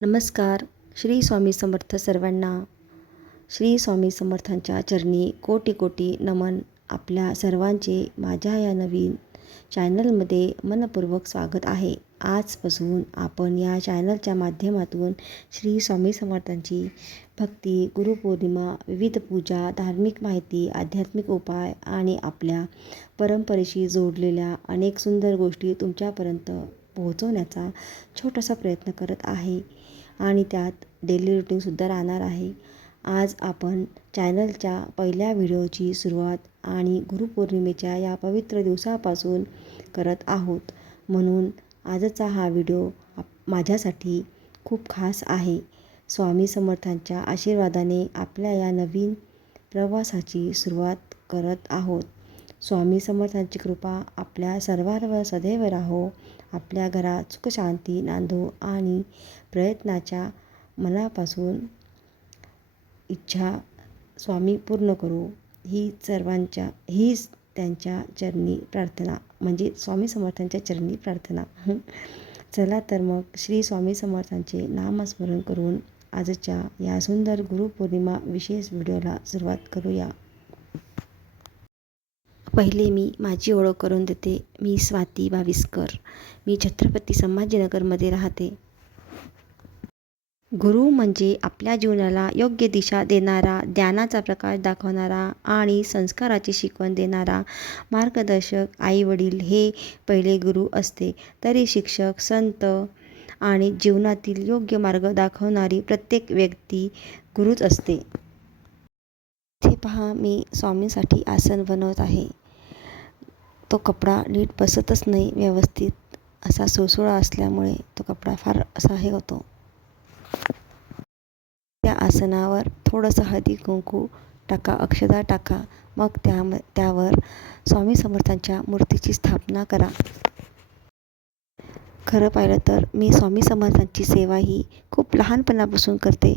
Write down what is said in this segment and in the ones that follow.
नमस्कार. श्री स्वामी समर्थ सर्वांना. श्री स्वामी समर्थांच्या चरणी कोटी कोटी नमन. आपल्या सर्वांचे माझ्या या नवीन चॅनलमध्ये मनपूर्वक स्वागत आहे. आजपासून आपण या चॅनलच्या माध्यमातून श्री स्वामी समर्थांची भक्ती, गुरुपौर्णिमा, विविध पूजा, धार्मिक माहिती, आध्यात्मिक उपाय आणि आपल्या परंपरेशी जोडलेल्या अनेक सुंदर गोष्टी तुमच्यापर्यंत पोहोचवण्याचा छोटासा प्रयत्न करत आहे आणि त्यात डेली रुटीनसुद्धा राहणार आहे. आज आपण चॅनलच्या पहिल्या व्हिडिओची सुरुवात आणि गुरुपौर्णिमेच्या या पवित्र दिवसापासून करत आहोत. म्हणून आजचा हा व्हिडिओ माझ्यासाठी खूप खास आहे. स्वामी समर्थांच्या आशीर्वादाने आपल्या या नवीन प्रवासाची सुरुवात करत आहोत. स्वामी समर्थांची कृपा आपल्या सर्वांवर सदैव राहो. आपल्या घरात सुख शांती नांदो आणि प्रयत्नाच्या मनापासून इच्छा स्वामी पूर्ण करू. हीच त्यांच्या चरणी प्रार्थना, म्हणजे स्वामी समर्थांच्या चरणी प्रार्थना. चला तर मग श्री स्वामी समर्थांचे नामस्मरण करून आजच्या या सुंदर गुरुपौर्णिमा विशेष व्हिडिओला सुरुवात करूया. पहिले मी माझी ओळख करून देते. मी स्वाती बाविस्कर. मी छत्रपती संभाजीनगरमध्ये राहते. गुरु म्हणजे आपल्या जीवनाला योग्य दिशा देणारा, ज्ञानाचा प्रकाश दाखवणारा आणि संस्काराची शिकवण देणारा मार्गदर्शक. आई-वडील हे पहिले गुरु असते, तरी शिक्षक, संत आणि जीवनातील योग्य मार्ग दाखवणारी प्रत्येक व्यक्ती गुरुच असते. इथे पहा, मी स्वामींसाठी आसन बनवत आहे. तो कपडा नीट बसतच नाही व्यवस्थित. असा सुळसुळा असल्यामुळे तो कपडा फार असा हे होतो. त्या आसनावर थोडंसं हळदी कुंकू टाका, अक्षता टाका. मग त्यावर स्वामी समर्थांच्या मूर्तीची स्थापना करा. खरं पाहिलं तर मी स्वामी समर्थांची सेवा ही खूप लहानपणापासून करते.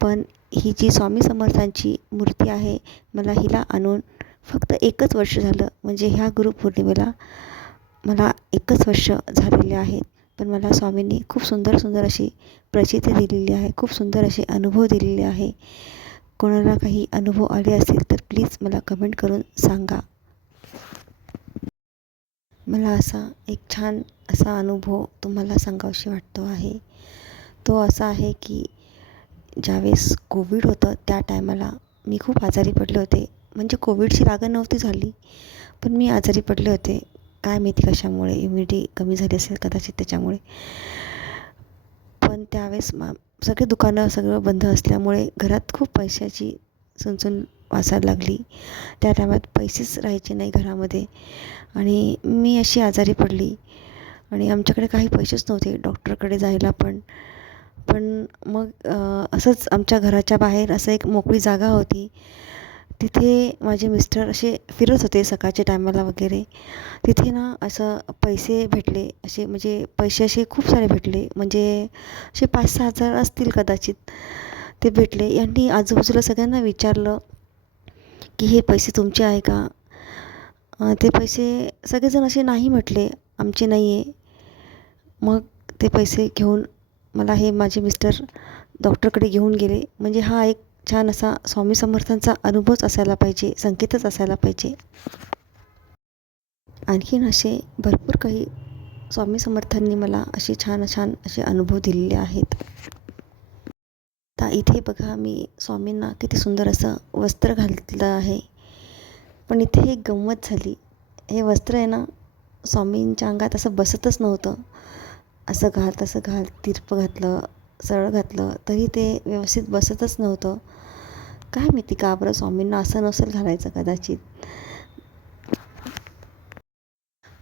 पण ही जी स्वामी समर्थांची मूर्ती आहे, मला हिला आणून फक्त 1च वर्ष झालं. म्हणजे ह्या गुरुपौर्णिमेला मला 1च वर्ष झालेले आहेत. पण मला स्वामींनी खूप सुंदर सुंदर अशी प्रचिती दिलेली आहे. खूप सुंदर असे अनुभव दिलेले आहे. कोणाला काही अनुभव आले असतील तर प्लीज मला कमेंट करून सांगा. मला असा एक छान असा अनुभव तुम्हाला सांगावाशी वाटतो आहे. तो असा आहे की ज्यावेळेस कोविड होतं त्या टायमाला मी खूप आजारी पडले होते. म्हणजे कोविडची लागण नव्हती झाली, पण मी आजारी पडले होते. काय माहिती कशामुळे, इम्युनिटी कमी झाली असेल कदाचित त्याच्यामुळे. पण त्यावेळेस सगळे दुकानं सगळं बंद असल्यामुळे घरात खूप पैशाची चुणचुण वाचायला लागली. त्या टायमात पैसेच राहायचे नाही घरामध्ये आणि मी अशी आजारी पडली आणि आमच्याकडे काही पैसेच नव्हते डॉक्टरकडे जायला पण. मग असंच आमच्या घराच्या बाहेर असं एक मोकळी जागा होती. तिथे माझे मिस्टर असे फिरत होते सकाळच्या टायमाला वगैरे. तिथे ना असं पैसे भेटले, असे म्हणजे पैसे असे खूप सारे भेटले. म्हणजे असे 5-6 हजार असतील कदाचित. ते भेटले. यांनी आजूबाजूला सगळ्यांना विचारलं की हे पैसे तुमचे आहे का? ते पैसे सगळेजण असे नाही म्हटले, आमचे नाही आहे. मग ते पैसे घेऊन मला हे माझे मिस्टर डॉक्टरकडे घेऊन गेले. म्हणजे हा एक छान असा स्वामी समर्थांचा अनुभवच असायला पाहिजे, संकेतच असायला पाहिजे. आणखीन असे भरपूर काही स्वामी समर्थांनी मला असे छान छान असे अनुभव दिलेले आहेत. आता इथे बघा, मी स्वामींना किती सुंदर असं वस्त्र घातलं आहे. पण इथे एक गंमत झाली. हे वस्त्र आहे ना, स्वामींच्या अंगात असं बसतच नव्हतं. असं घाल तसं घाल, तिरपं घातलं, सरळ घातलं तरी ते व्यवस्थित बसतच नव्हतं. काय माहिती का बरं स्वामींना असं नसेल घालायचं कदाचित.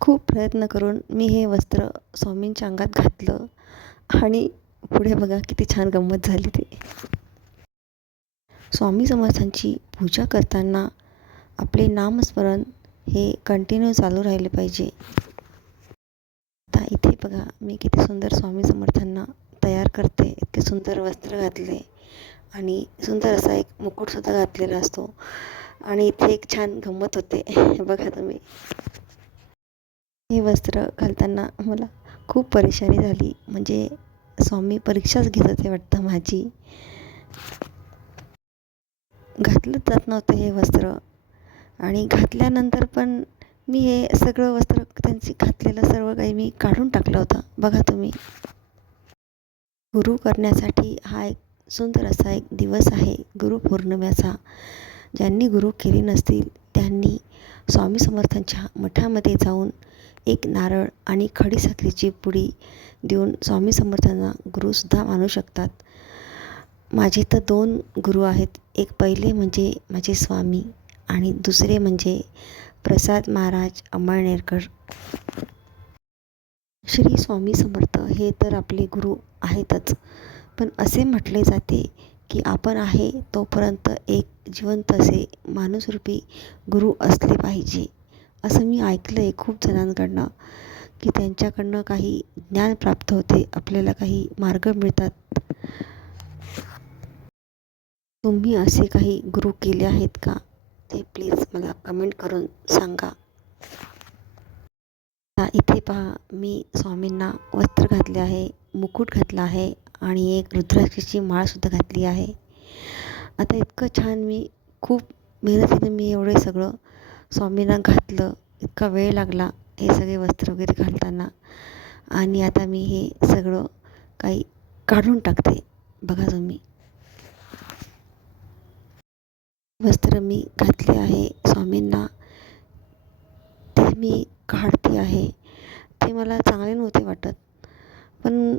खूप प्रयत्न करून मी हे वस्त्र स्वामींच्या अंगात घातलं आणि पुढे बघा किती छान गंमत झाली ते. स्वामी समर्थांची पूजा करताना आपले नामस्मरण हे कंटिन्यू चालू राहिले पाहिजे. आता इथे बघा, मी किती सुंदर स्वामी समर्थांना तयार करते. इतके सुंदर वस्त्र घातले आणि सुंदर असा एक मुकुटसुद्धा घातलेला असतो. आणि इथे एक छान गंमत होते. बघा तुम्ही, हे वस्त्र घालताना मला खूप परेशानी झाली. म्हणजे स्वामी परीक्षाच घेत होते वाटतं माझी. घातलंच जात नव्हतं हे वस्त्र आणि घातल्यानंतर पण मी हे सगळं वस्त्र त्यांची घातलेलं सर्व काही मी काढून टाकलं होतं. बघा तुम्ही. गुरु करण्यासाठी हा एक सुंदर असा एक दिवस आहे गुरुपौर्णिमेचा. ज्यांनी गुरु केले नसतील त्यांनी स्वामी समर्थांच्या मठामध्ये जाऊन एक नारळ आणि खडीसाखरेची पुडी देऊन स्वामी समर्थांना गुरुसुद्धा मानू शकतात. माझे तर 2 गुरु आहेत. एक पहिले म्हणजे माझे स्वामी आणि दुसरे म्हणजे प्रसाद महाराज अंमळनेरकर. श्री स्वामी समर्थ हे तर आपले गुरु आहेतच, पण असे म्हटले जाते की आपण आहे तोपर्यंत एक जिवंत असे माणूसरूपी गुरु असले पाहिजे. असं मी ऐकलं आहे खूप जणांकडनं की त्यांच्याकडनं काही ज्ञान प्राप्त होते, आपल्याला काही मार्ग मिळतात. तुम्ही असे काही गुरु केले आहेत का? ते प्लीज मला कमेंट करून सांगा. आता इथे पहा, मी स्वामींना वस्त्र घातले आहे, मुकुट घातला आहे आणि एक रुद्राक्षाची माळसुद्धा घातली आहे. आता इतकं छान मी खूप मेहनतीने मी एवढे सगळं स्वामींना घातलं. इतका वेळ लागला हे सगळे वस्त्र वगैरे घालताना आणि आता मी हे सगळं काही काढून टाकते. बघा तुम्ही. वस्त्र मी घातले आहे स्वामींना, ते मी काढते आहे. ते मला चांगले नव्हते वाटत, पण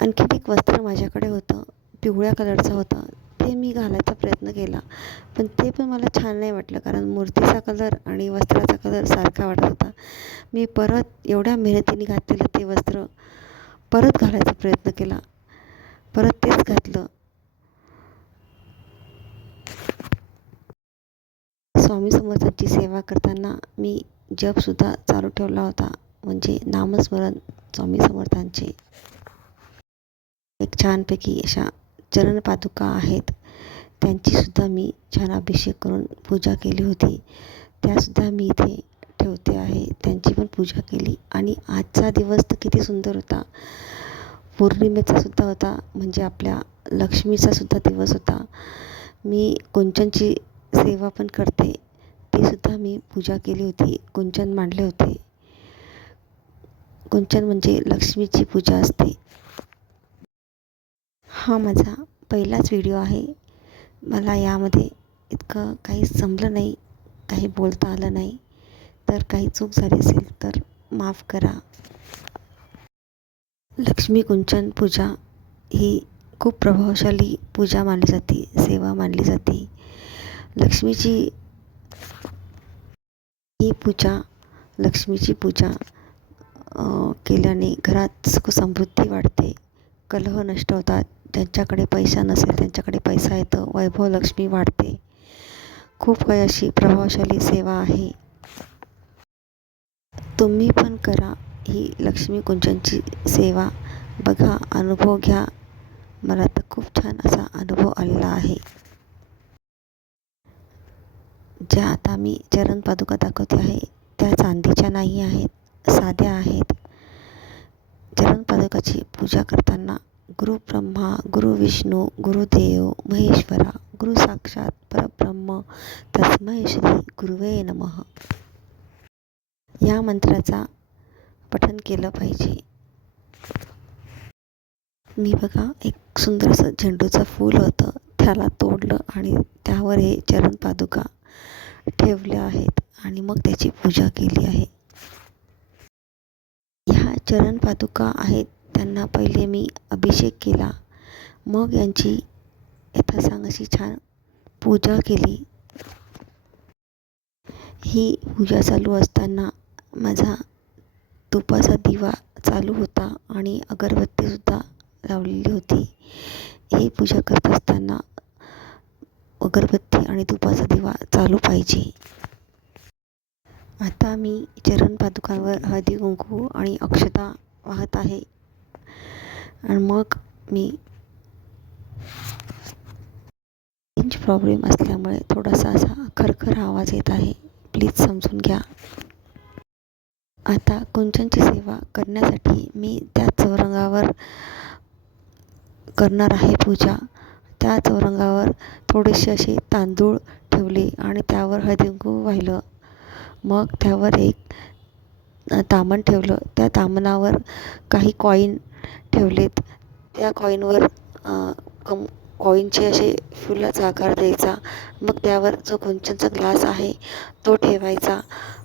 आणखीन एक वस्त्र माझ्याकडे होतं, पिवळ्या कलरचं होतं. ते मी घालायचा प्रयत्न केला, पण ते पण मला छान नाही वाटलं, कारण मूर्तीचा कलर आणि वस्त्राचा कलर सारखा वाटत होता. मी परत एवढ्या मेहनतीने घातलेलं ते वस्त्र परत घालायचा प्रयत्न केला, परत तेच घातलं. स्वामी समर्थांची सेवा करताना मी जपसुद्धा चालू ठेवला होता, म्हणजे नामस्मरण स्वामी समर्थांचे. एक छानपैकी अशा चरणपादुका आहेत, त्यांचीसुद्धा मी छान अभिषेक करून पूजा केली होती. त्यासुद्धा मी इथे ठेवते आहे. त्यांची पण पूजा केली आणि आजचा दिवस तर किती सुंदर होता. पौर्णिमेचासुद्धा होता, म्हणजे आपल्या लक्ष्मीचासुद्धा दिवस होता. मी कुंचनची सेवा पण करते, तीसुद्धा मी पूजा केली होती. कुंचन मांडले होते. कुंचन म्हणजे लक्ष्मीची पूजा असते. हा माझा पहिलाच व्हिडिओ आहे. मला यामध्ये इतकं काही जमलं नाही, काही बोलता आलं नाही, तर काही चूक झाली असेल तर माफ करा. लक्ष्मी कुंचन पूजा ही खूप प्रभावशाली पूजा मानली जाते, सेवा मानली जाते. लक्ष्मीची ही पूजा, लक्ष्मीची पूजा केल्याने घरात सुख समृद्धी वाढते, कलह नष्ट होतात. ज्यांच्याकडे पैसा नसेल त्यांच्याकडे पैसा येतो, वैभव लक्ष्मी वाढते. खूप काही अशी प्रभावशाली सेवा आहे. तुम्ही पण करा ही लक्ष्मी कुंचनची सेवा. बघा, अनुभव घ्या. मला तर खूप छान असा अनुभव आलेला आहे. ज्या आता मी चरणपादुका दाखवते आहे त्या चांदीच्या नाही आहेत, साध्या आहेत. चरणपादुकाची पूजा करताना गुरु ब्रह्मा, गुरु विष्णू, गुरुदेव महेश्वरा, गुरु साक्षात परब्रह्म तस्मै श्री गुरुवे नमः या मंत्राचा पठण केलं पाहिजे. मी बघा, एक सुंदर असं झेंडूचं फूल होतं, त्याला तोडलं आणि त्यावर हे चरणपादुका ठेवल्या आहेत आणि मग त्याची पूजा केली आहे. ह्या चरणपादुका आहेत, त्यांना पहिले मी अभिषेक केला, मग यांची यथासांग अशी छान पूजा केली. ही पूजा चालू असताना माझा तुपाचा दिवा चालू होता आणि अगरबत्तीसुद्धा लावलेली होती. ही पूजा करत असताना अगरबत्ती आणि तुपाचा दिवा चालू पाहिजे. आता मी चरणपादुकांवर हळदी कुंकू आणि अक्षता वाहत आहे आणि मग मी रेंज प्रॉब्लेम असल्यामुळे थोडासा असा खरखर आवाज येत आहे, प्लीज समजून घ्या. आता कुंचनची सेवा करण्यासाठी मी त्या चौरंगावर करणार आहे पूजा. त्या चौरंगावर थोडेसे असे तांदूळ ठेवले आणि त्यावर हळदीकुंकू वाहिलं. मग त्यावर एक ताम्हण ठेवलं. त्या ताम्हणावर काही कॉईन ठेवलेत. त्या कॉईनवर कॉईनचे असे फुलाचा आकार द्यायचा. मग त्यावर जो कुंचनचा ग्लास आहे तो ठेवायचा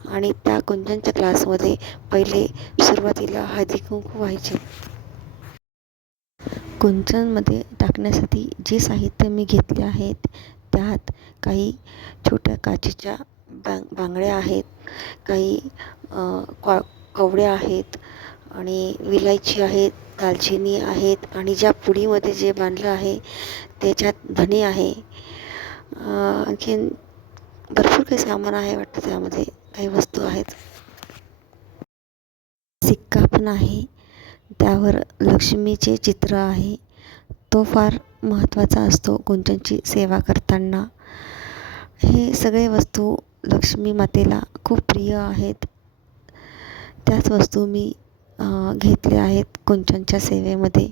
आणि त्या कुंचनच्या ग्लासमध्ये पहिले सुरुवातीला हळदीकुंकू व्हायचे. कुंचनमध्ये टाकण्यासाठी जे साहित्य मी घेतले आहेत त्यात काही छोट्या काचेच्या बांगड्या आहेत, काही कवड्या आहेत आणि विलायची आहेत, दालचिनी आहेत आणि ज्या पुडीमध्ये जे बांधलं आहे त्याच्यात धणे आहे. आणखीन भरपूर काही सामान आहे वाटतं, त्यामध्ये काही वस्तू आहेत. सिक्का पण आहे, त्यावर लक्ष्मीचे चित्र आहे. तो फार महत्त्वाचा असतो कुंचनची सेवा करताना. हे सगळे वस्तू लक्ष्मी मातेला खूप प्रिय आहेत. त्याच वस्तू मी घेतल्या आहेत कुंचनच्या सेवेमध्ये.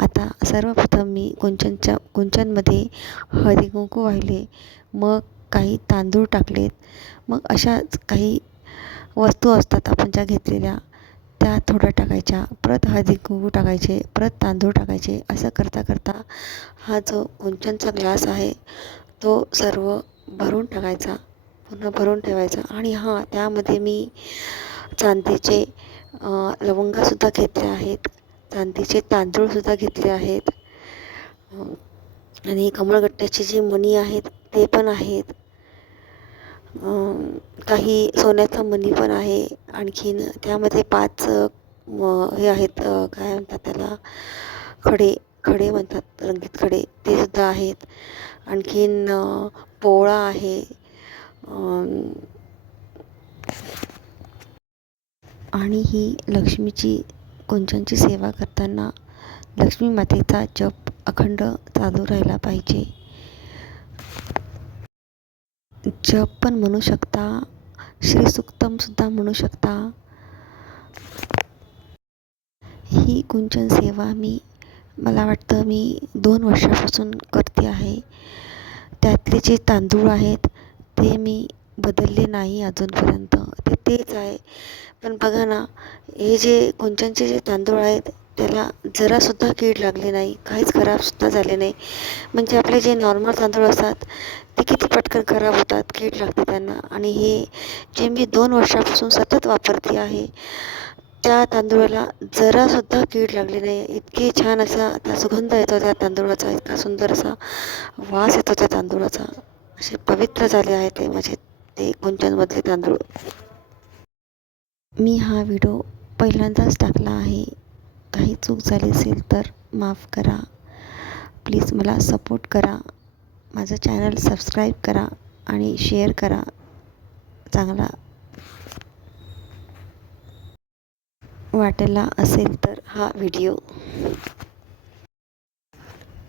आता सर्वप्रथम मी कुंचनमध्ये हळदीकुंकू वाहिले, मग काही तांदूळ टाकलेत. मग अशाच काही वस्तू असतात आपण ज्या घेतलेल्या त्या थोड्या टाकायच्या, परत हळदीकुंकू टाकायचे, परत तांदूळ टाकायचे. असं करता करता हा जो कुंचनचा ग्लास आहे तो सर्व भरून टाकायचा, पूर्ण भरून ठेवायचा. आणि हां, त्यामध्ये मी चांदीचे लवंगासुद्धा घेतले आहेत, चांदीचे तांदूळसुद्धा घेतले आहेत आणि कमळगट्ट्याचे जे मणी आहेत ते पण आहेत. काही सोन्याचा मणी पण आहे. आणखीन त्यामध्ये 5 हे आहेत, काय म्हणतात त्याला, खडे म्हणतात, रंगीत खडे, ते सुद्धा आहेत. आणखीन पोवळा आहे. आणि ही लक्ष्मीची कुंचनची सेवा करताना लक्ष्मी मातेचा जप अखंड चालू राहिला पाहिजे. जप पण म्हणू शकता, श्रीसूक्तमसुद्धा म्हणू शकता. ही कुंचन सेवा मला वाटतं मी 2 वर्षापासून करते आहे. त्यातले जे तांदूळ आहेत ते मी बदलले नाही अजूनपर्यंत, ते तेच आहे. पण बघा ना, हे जे कुंचनचे जे तांदूळ आहेत त्याला जरासुद्धा कीड लागली नाही, काहीच खराबसुद्धा झाले नाही. म्हणजे आपले जे नॉर्मल तांदूळ असतात ते किती पटकन खराब होतात, कीड लागते त्यांना. आणि हे जे मी 2 वर्षापासून सतत वापरते आहे त्या तांदूळाला जरासुद्धा कीड लागली नाही. इतकी छान असा त्या सुगंध येतो त्या तांदूळाचा, इतका सुंदर असा वास येतो त्या तांदूळाचा. असे पवित्र झाले आहे ते माझे ते कुंचनमधले तांदूळ. मी हा व्हिडिओ पहिल्यांदाच टाकला आहे. काही चूक झाली असेल तर माफ करा. प्लीज मला सपोर्ट करा. माझं चॅनल सबस्क्राईब करा आणि शेअर करा. चांगला वाटला असेल तर हा व्हिडिओ.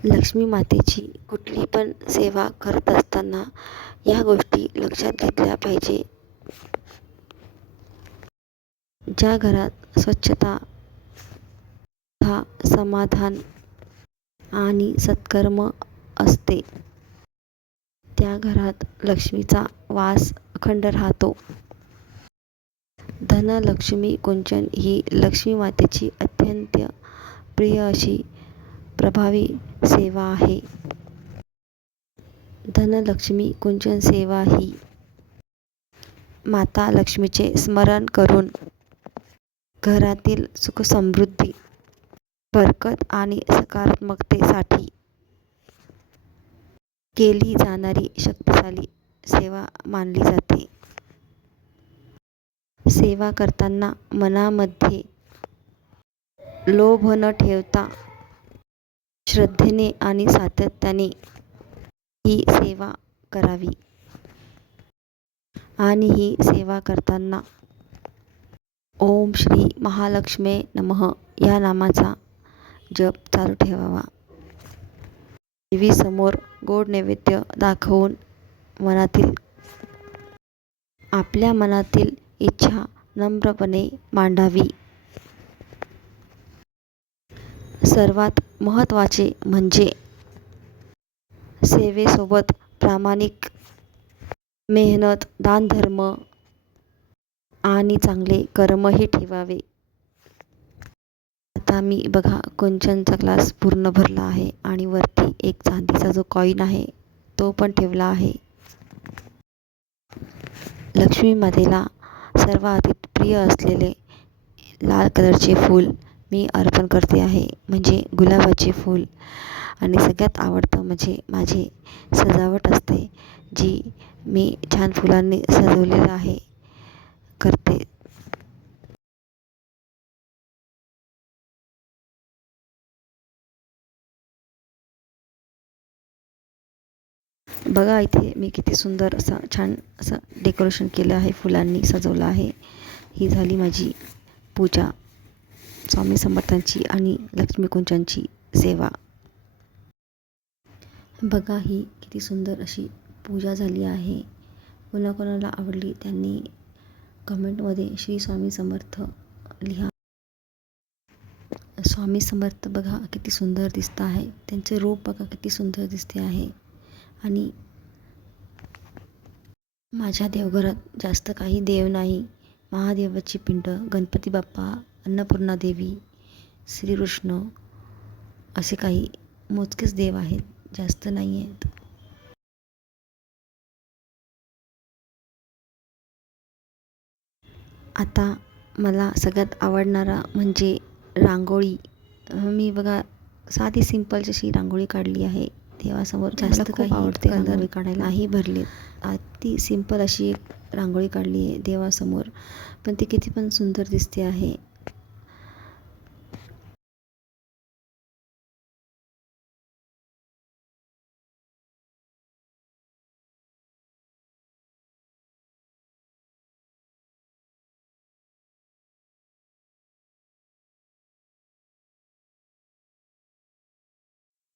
लक्ष्मी मातेची कुठली पण सेवा करत असताना या गोष्टी लक्षात घेतल्या पाहिजे. ज्या घरात स्वच्छता, समाधान आणि सत्कर्म असते त्या घरात लक्ष्मीचा वास अखंड राहतो. धनलक्ष्मी कुंचन ही लक्ष्मी मातेची अत्यंत प्रिय अशी प्रभावी सेवा आहे. धनलक्ष्मी कुंचन सेवा ही माता लक्ष्मीचे स्मरण करून घरातील सुखसमृद्धी, बरकत आणि सकारात्मकतेसाठी केली जाणारी शक्तिशाली सेवा मानली जाते. सेवा करताना मनामध्ये लोभ न ठेवता श्रद्धेने आणि सातत्याने ही सेवा करावी. आणि ही सेवा करताना ओम श्री महालक्ष्मी नमः या नामाचा जप चालू ठेवावा. देवीसमोर गोड नैवेद्य दाखवून आपल्या मनातील इच्छा नम्रपणे मांडावी. सर्वात महत्त्वाचे म्हणजे सेवेसोबत प्रामाणिक मेहनत, दानधर्म आणि चांगले कर्मही ठेवावे. आता मी बघा कुंचनचा ग्लास पूर्ण भरला आहे आणि वरती एक चांदीचा जो कॉईन आहे तो पण ठेवला आहे. लक्ष्मी मातेला सर्वाधिक प्रिय असलेले लाल कलरचे फूल मी अर्पण करते आहे, म्हणजे गुलाबाचे फूल. आणि सगळ्यात आवडतं म्हणजे माझी सजावट असते, जी मी छान फुलांनी सजवलेलं आहे करते. बघा इथे मी किती सुंदर असं छान असं डेकोरेशन केलं आहे, फुलांनी सजवलं आहे. ही झाली माझी पूजा, स्वामी समर्थांची आणि लक्ष्मी कुंचांची सेवा. बघा ही किती सुंदर अशी पूजा झाली आहे. कोणाकोणाला आवडली त्यांनी कमेंटमध्ये श्री स्वामी समर्थ लिहा. स्वामी समर्थ बघा किती सुंदर दिसत आहे, त्यांचे रूप बघा किती सुंदर दिसते आहे. आणि माझ्या देवघरात जास्त काही देव नाही. महादेवाची पिंड, गणपती बाप्पा, अन्नपूर्णा देवी, श्रीकृष्ण असे काही मोजकेच देव आहेत, जास्त नाही आहेत. आता मला सगळ्यात आवडणारा म्हणजे रांगोळी. मी बघा साधी सिंपल अशी रांगोळी काढली आहे देवासमोर. जास्त काही आवडते रांगोळी काढायला, नाही भरले. अति सिंपल अशी एक रांगोळी काढली आहे देवासमोर, पण ती किती पण सुंदर दिसते आहे.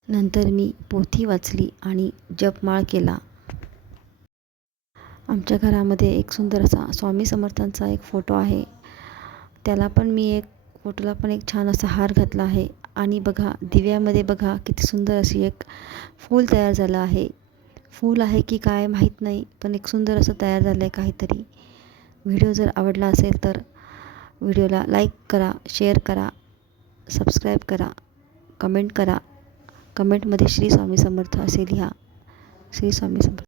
नंतर मी पोथी वाचली आणि जपमाळ केला. आमच्या घरामध्ये एक सुंदर असा स्वामी समर्थांचा एक फोटो आहे, त्याला पण मी एक फोटोला पण एक छान असा हार घातला आहे. आणि बघा दिव्यामध्ये बघा किती सुंदर अशी एक फूल तयार झालं आहे. फूल आहे की काय माहीत नाही, पण एक सुंदर असं तयार झालं आहे काहीतरी. व्हिडिओ जर आवडला असेल तर व्हिडिओला लाईक करा, शेअर करा, सबस्क्राईब करा, कमेंट करा. कमेंटमध्ये श्री स्वामी समर्थ असे लिहा. श्री स्वामी समर्थ.